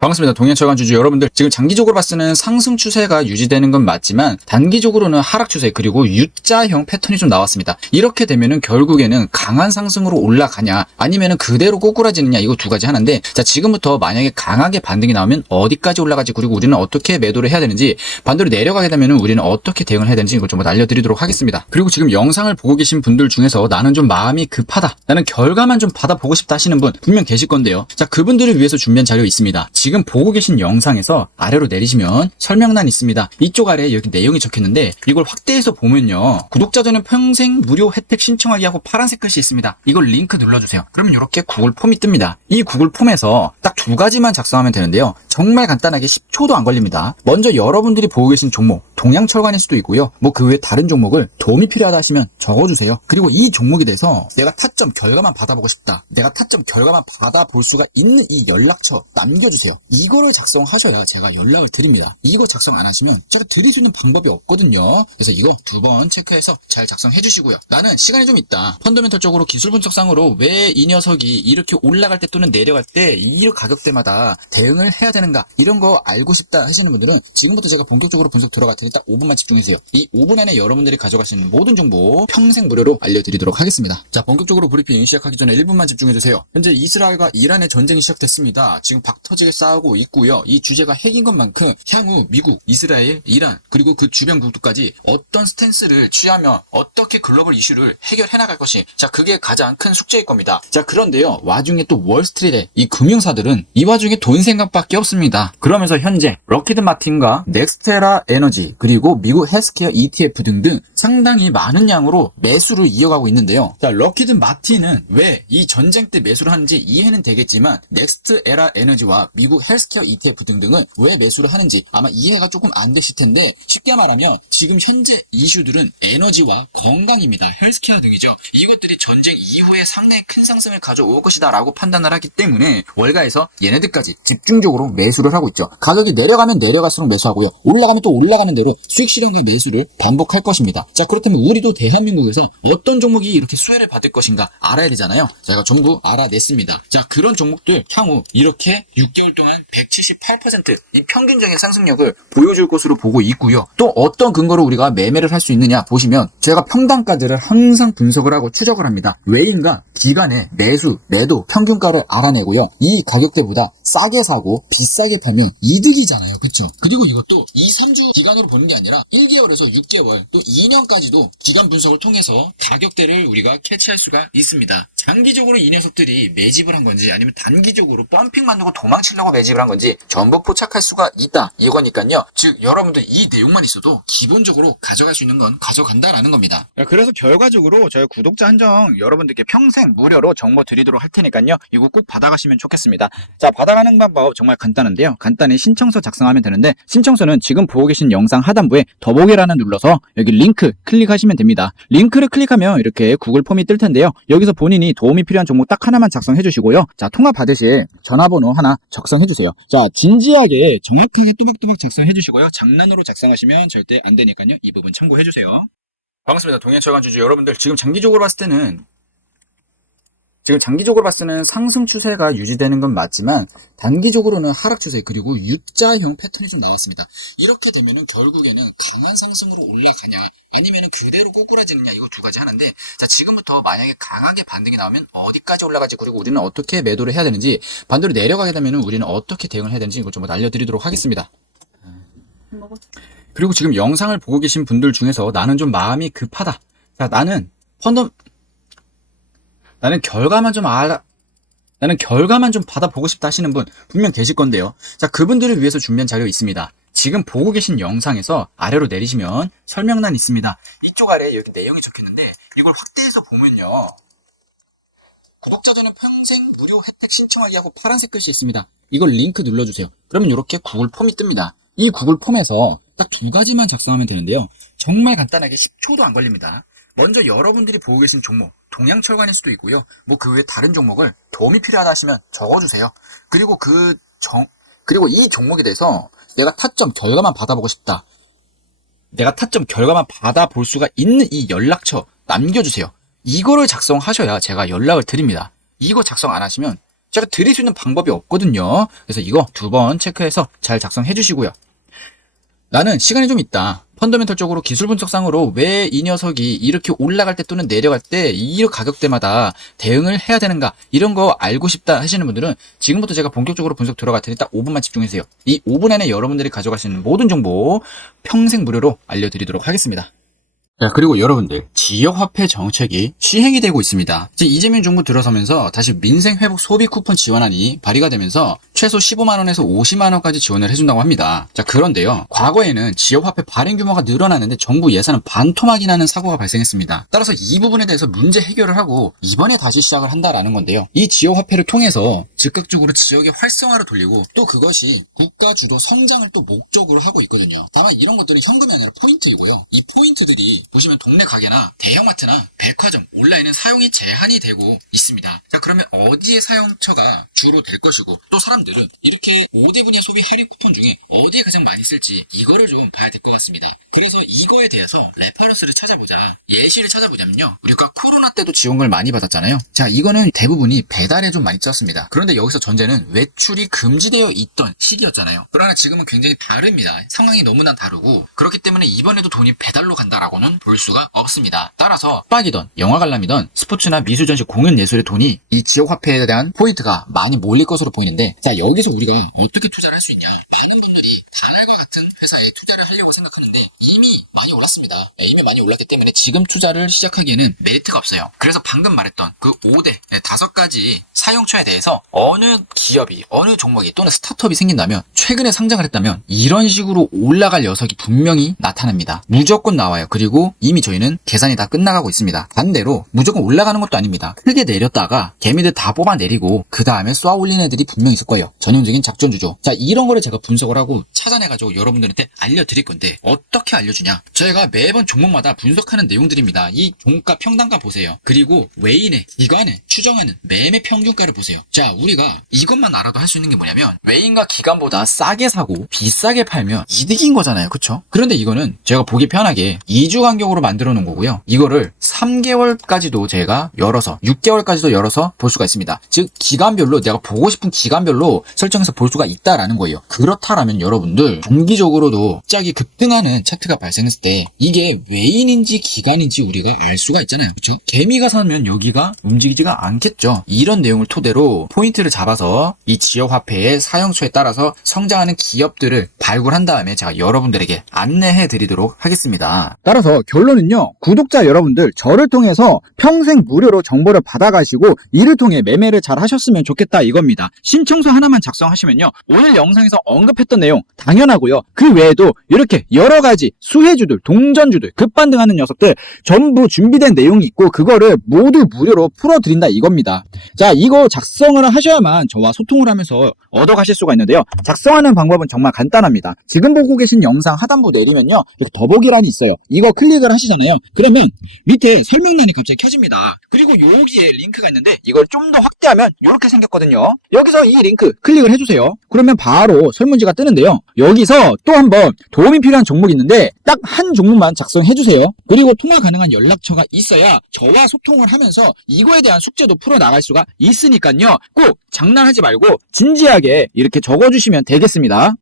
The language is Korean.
반갑습니다. 동행철관 주주 여러분들 지금 장기적으로 봤을 때는 상승 추세가 유지되는 건 맞지만 단기적으로는 하락 추세 그리고 U자형 패턴이 좀 나왔습니다. 이렇게 되면은 결국에는 강한 상승으로 올라가냐 아니면은 그대로 꼬꾸라지느냐 이거 두 가지 하는데 자 지금부터 만약에 강하게 반등이 나오면 어디까지 올라가지 그리고 우리는 어떻게 매도를 해야 되는지 반대로 내려가게 되면은 우리는 어떻게 대응을 해야 되는지 이걸 좀 알려드리도록 하겠습니다. 그리고 지금 영상을 보고 계신 분들 중에서 나는 좀 마음이 급하다 나는 결과만 좀 받아보고 싶다 하시는 분 분명 계실 건데요. 자 그분들을 위해서 준비한 자료 있습니다. 지금 보고 계신 영상에서 아래로 내리시면 설명란 있습니다. 이쪽 아래에 여기 내용이 적혔는데 이걸 확대해서 보면요. 구독자 전용 평생 무료 혜택 신청하기 하고 파란색 글씨 있습니다. 이걸 링크 눌러주세요. 그러면 이렇게 구글 폼이 뜹니다. 이 구글 폼에서 딱 두 가지만 작성하면 되는데요. 정말 간단하게 10초도 안 걸립니다. 먼저 여러분들이 보고 계신 종목 동양철관일 수도 있고요. 뭐 그 외 다른 종목을 도움이 필요하다 하시면 적어주세요. 그리고 이 종목에 대해서 내가 타점 결과만 받아보고 싶다. 내가 타점 결과만 받아볼 수가 있는 이 연락처 남겨주세요. 이거를 작성하셔야 제가 연락을 드립니다. 이거 작성 안 하시면 제가 드릴 수 있는 방법이 없거든요. 그래서 이거 두 번 체크해서 잘 작성해 주시고요. 나는 시간이 좀 있다. 펀더멘털적으로 기술 분석상으로 왜 이 녀석이 이렇게 올라갈 때 또는 내려갈 때 이 가격대마다 대응을 해야 되는가 이런 거 알고 싶다 하시는 분들은 지금부터 제가 본격적으로 분석 들어갈 테니 딱 5분만 집중해주세요. 이 5분 안에 여러분들이 가져가시는 모든 정보 평생 무료로 알려드리도록 하겠습니다. 자 본격적으로 브리핑 시작하기 전에 1분만 집중해주세요. 현재 이스라엘과 이란의 전쟁이 시작됐습니다. 지금 박터지게 싸 우고 있고요. 이 주제가 핵인 것만큼 향후 미국, 이스라엘, 이란 그리고 그 주변국들까지 어떤 스탠스를 취하며 어떻게 글로벌 이슈를 해결해 나갈 것이 자 그게 가장 큰 숙제일 겁니다. 자 그런데요 와중에 또 월스트리트의 이 금융사들은 이 와중에 돈 생각밖에 없습니다. 그러면서 현재 럭키드 마틴과 넥스테라 에너지 그리고 미국 헬스케어 ETF 등등 상당히 많은 양으로 매수를 이어가고 있는데요. 자 럭키드 마틴은 왜 이 전쟁 때 매수를 하는지 이해는 되겠지만 넥스트 에라 에너지와 미국 헬스케어 ETF 등등은 왜 매수를 하는지 아마 이해가 조금 안 되실 텐데 쉽게 말하면 지금 현재 이슈들은 에너지와 건강입니다. 헬스케어 등이죠. 이것들이 전쟁 이후에 상당히 큰 상승을 가져올 것이다 라고 판단을 하기 때문에 월가에서 얘네들까지 집중적으로 매수를 하고 있죠. 가격이 내려가면 내려갈수록 매수하고요. 올라가면 또 올라가는 대로 수익 실현의 매수를 반복할 것입니다. 자 그렇다면 우리도 대한민국에서 어떤 종목이 이렇게 수혜를 받을 것인가 알아야 되잖아요. 제가 전부 알아냈습니다. 자 그런 종목들 향후 이렇게 6개월 동안 178%이 평균적인 상승력을 보여줄 것으로 보고 있고요. 또 어떤 근거로 우리가 매매를 할 수 있느냐 보시면 제가 평단가들을 항상 분석을 하고 추적을 합니다. 외인과 기간의 매수, 매도, 평균가를 알아내고요. 이 가격대보다 싸게 사고 비싸게 팔면 이득이잖아요. 그쵸? 그리고 이것도 2, 3주 기간으로 보는 게 아니라 1개월에서 6개월 또 2년까지도 기간 분석을 통해서 가격대를 우리가 캐치할 수가 있습니다. 장기적으로 이 녀석들이 매집을 한 건지 아니면 단기적으로 펌핑 만들고 도망치려고 매집을 한 건지 전부 포착할 수가 있다. 이거니까요. 즉 여러분들 이 내용만 있어도 기본적으로 가져갈 수 있는 건 가져간다라는 겁니다. 그래서 결과적으로 저희 구독자 한정 여러분들께 평생 무료로 정보 드리도록 할 테니까요. 이거 꼭 받아가시면 좋겠습니다. 자 받아가는 방법 정말 간단한데요. 간단히 신청서 작성하면 되는데 신청서는 지금 보고 계신 영상 하단부에 더보기란을 눌러서 여기 링크 클릭하시면 됩니다. 링크를 클릭하면 이렇게 구글 폼이 뜰 텐데요. 여기서 본인이 도움이 필요한 종목 딱 하나만 작성해 주시고요. 자 통화 받으실 전화번호 하나 작성해 주세요. 자 진지하게 정확하게 또박또박 작성해 주시고요. 장난으로 작성하시면 절대 안 되니까요. 이 부분 참고해 주세요. 반갑습니다. 동행철관 주주 여러분들 지금 장기적으로 봤을 때는 지금 장기적으로 봤을 때는 상승 추세가 유지되는 건 맞지만 단기적으로는 하락 추세 그리고 U자형 패턴이 좀 나왔습니다. 이렇게 되면은 결국에는 강한 상승으로 올라가냐 아니면은 그대로 꼬꾸라지느냐 이거 두 가지 하는데 자 지금부터 만약에 강하게 반등이 나오면 어디까지 올라가지 그리고 우리는 어떻게 매도를 해야 되는지 반대로 내려가게 되면은 우리는 어떻게 대응을 해야 되는지 이걸 좀 알려드리도록 하겠습니다. 그리고 지금 영상을 보고 계신 분들 중에서 나는 좀 마음이 급하다. 자 나는 펀더 나는 결과만 좀 알아, 나는 결과만 좀 받아보고 싶다 하시는 분 분명 계실 건데요. 자, 그분들을 위해서 준비한 자료 있습니다. 지금 보고 계신 영상에서 아래로 내리시면 설명란 있습니다. 이쪽 아래에 여기 내용이 적혔는데 이걸 확대해서 보면요. 구독자 전용 평생 무료 혜택 신청하기 하고 파란색 글씨 있습니다. 이걸 링크 눌러주세요. 그러면 이렇게 구글 폼이 뜹니다. 이 구글 폼에서 딱 두 가지만 작성하면 되는데요. 정말 간단하게 10초도 안 걸립니다. 먼저 여러분들이 보고 계신 종목, 동양철관일 수도 있고요. 뭐 그 외 다른 종목을 도움이 필요하다 하시면 적어주세요. 그리고 그 정, 그리고 이 종목에 대해서 내가 타점 결과만 받아보고 싶다. 내가 타점 결과만 받아볼 수가 있는 이 연락처 남겨주세요. 이거를 작성하셔야 제가 연락을 드립니다. 이거 작성 안 하시면 제가 드릴 수 있는 방법이 없거든요. 그래서 이거 두 번 체크해서 잘 작성해 주시고요. 나는 시간이 좀 있다. 펀더멘털적으로 기술 분석상으로 왜 이 녀석이 이렇게 올라갈 때 또는 내려갈 때 이 가격대마다 대응을 해야 되는가 이런 거 알고 싶다 하시는 분들은 지금부터 제가 본격적으로 분석 들어갈 테니 딱 5분만 집중해주세요. 이 5분 안에 여러분들이 가져갈 수 있는 모든 정보 평생 무료로 알려드리도록 하겠습니다. 자, 그리고 여러분들, 지역화폐 정책이 시행이 되고 있습니다. 이제 이재명 정부 들어서면서 다시 민생회복 소비 쿠폰 지원안이 발의가 되면서 최소 15만원에서 50만원까지 지원을 해준다고 합니다. 자, 그런데요. 과거에는 지역화폐 발행 규모가 늘어나는데 정부 예산은 반토막이 나는 사고가 발생했습니다. 따라서 이 부분에 대해서 문제 해결을 하고 이번에 다시 시작을 한다라는 건데요. 이 지역화폐를 통해서 즉각적으로 지역의 활성화를 돌리고 또 그것이 국가 주도 성장을 또 목적으로 하고 있거든요. 다만 이런 것들은 현금이 아니라 포인트이고요. 이 포인트들이 보시면 동네 가게나 대형마트나 백화점, 온라인은 사용이 제한이 되고 있습니다. 자, 그러면 어디에 사용처가 주로 될 것이고 또 사람들 은 이렇게 5대 분야 소비 할인 쿠폰 중에 어디에 가장 많이 쓸지 이거를 좀 봐야 될 것 같습니다. 그래서 이거에 대해서 레퍼런스를 찾아보자. 예시를 찾아보자면요. 우리가 코로나 때도 지원을 많이 받았잖아요. 자, 이거는 대부분이 배달에 좀 많이 썼습니다. 그런데 여기서 전제는 외출이 금지되어 있던 시기였잖아요. 그러나 지금은 굉장히 다릅니다. 상황이 너무나 다르고 그렇기 때문에 이번에도 돈이 배달로 간다라고는 볼 수가 없습니다. 따라서 빡이던 영화 관람이던 스포츠나 미술 전시 공연 예술의 돈이 이 지역 화폐에 대한 포인트가 많이 몰릴 것으로 보이는데 자 여기서 우리가 어떻게 투자를 할 수 있냐? 많은 분들이 다날과 같은 회사에 투자를 하려고 생각하는데 이미 많이 올랐기 때문에 지금 투자를 시작하기에는 메리트가 없어요. 그래서 방금 말했던 그 5대 다섯 가지 사용처에 대해서 어느 기업이 어느 종목이 또는 스타트업이 생긴다면 최근에 상장을 했다면 이런 식으로 올라갈 녀석이 분명히 나타납니다. 무조건 나와요. 그리고 이미 저희는 계산이 다 끝나가고 있습니다. 반대로 무조건 올라가는 것도 아닙니다. 크게 내렸다가 개미들 다 뽑아내리고 그 다음에 쏘아 올린 애들이 분명 있을 거예요. 전형적인 작전주죠. 자 이런 거를 제가 분석을 하고 찾아내가지고 여러분들한테 알려드릴 건데 어떻게 알려주냐? 저희가 매번 종목 마다 분석하는 내용들입니다. 이 종가 평단가 보세요. 그리고 외인의 기관에 추정하는 매매 평균가를 보세요. 자 우리가 이것만 알아도 할 수 있는 게 뭐냐면 외인과 기관보다 싸게 사고 비싸게 팔면 이득인 거잖아요. 그쵸? 그런데 이거는 제가 보기 편하게 2주 간격으로 만들어 놓은 거고요. 이거를 3개월까지도 제가 열어서 6개월까지도 열어서 볼 수가 있습니다. 즉 기간별로 내가 보고 싶은 기간별로 설정해서 볼 수가 있다라는 거예요. 그렇다라면 여러분들 단기적으로도 갑자기 급등하는 차트가 발생했을 때 이게 외인 인지 기관인지 우리가 알 수가 있잖아요. 그렇죠? 개미가 사면 여기가 움직이지가 않겠죠. 이런 내용을 토대로 포인트를 잡아서 이 지역 화폐의 사용처에 따라서 성장하는 기업들을 발굴한 다음에 제가 여러분들에게 안내해 드리도록 하겠습니다. 따라서 결론은요, 구독자 여러분들, 저를 통해서 평생 무료로 정보를 받아가시고, 이를 통해 매매를 잘 하셨으면 좋겠다 이겁니다. 신청서 하나만 작성하시면요, 오늘 영상에서 언급했던 내용, 당연하고요. 그 외에도 이렇게 여러 가지 수혜주들, 동전주들, 급 반등하는 녀석들, 전부 준비된 내용이 있고, 그거를 모두 무료로 풀어드린다 이겁니다. 자, 이거 작성을 하셔야만 저와 소통을 하면서 얻어가실 수가 있는데요. 작성하는 방법은 정말 간단합니다. 지금 보고 계신 영상 하단부 내리면요. 이렇게 더보기란이 있어요. 이거 클릭을 하시잖아요. 그러면 밑에 설명란이 갑자기 켜집니다. 그리고 여기에 링크가 있는데 이걸 좀 더 확대하면 이렇게 생겼거든요. 여기서 이 링크 클릭을 해주세요. 그러면 바로 설문지가 뜨는데요. 여기서 또 한번 도움이 필요한 종목이 있는데 딱 한 종목만 작성 해주세요. 그리고 통화 가능한 연락처가 있어야 저와 소통을 하면서 이거에 대한 숙제도 풀어나갈 수가 있으니까요. 꼭 장난하지 말고 진지하게 이렇게 적어주시면 되겠습니다.